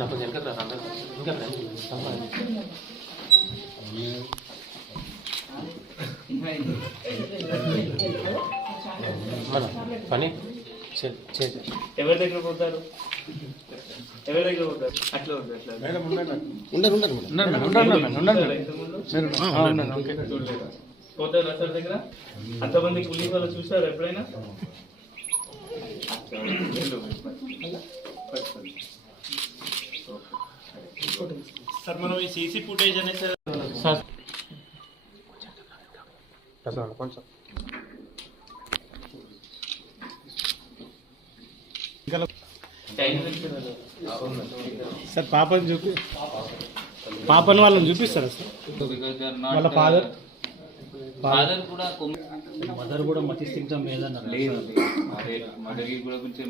అన్న కొంచెం వెనక ఇంకా మన పని ఎవరి దగ్గర పోతారు ఎవరి దగ్గర పోతారు అట్లా ఉంది అట్లా ఉండరు ఉండరు ఉండరు ఉండరు ఓకే పోతారు అసలు దగ్గర అంతమంది పోలీసు వాళ్ళు చూసారు ఎప్పుడైనా సార్ మనం ఈ సీసీ ఫుటేజ్ అనేది సార్ సార్. పాపని చూపి పాపని వాళ్ళని చూపిస్తారా సార్? వాళ్ళ ఫాదర్ ఫాదర్ కూడా మదర్ కూడా మతి స్థిగ్ధం లేదన్నారు లేదు. మదర్ కూడా కొంచెం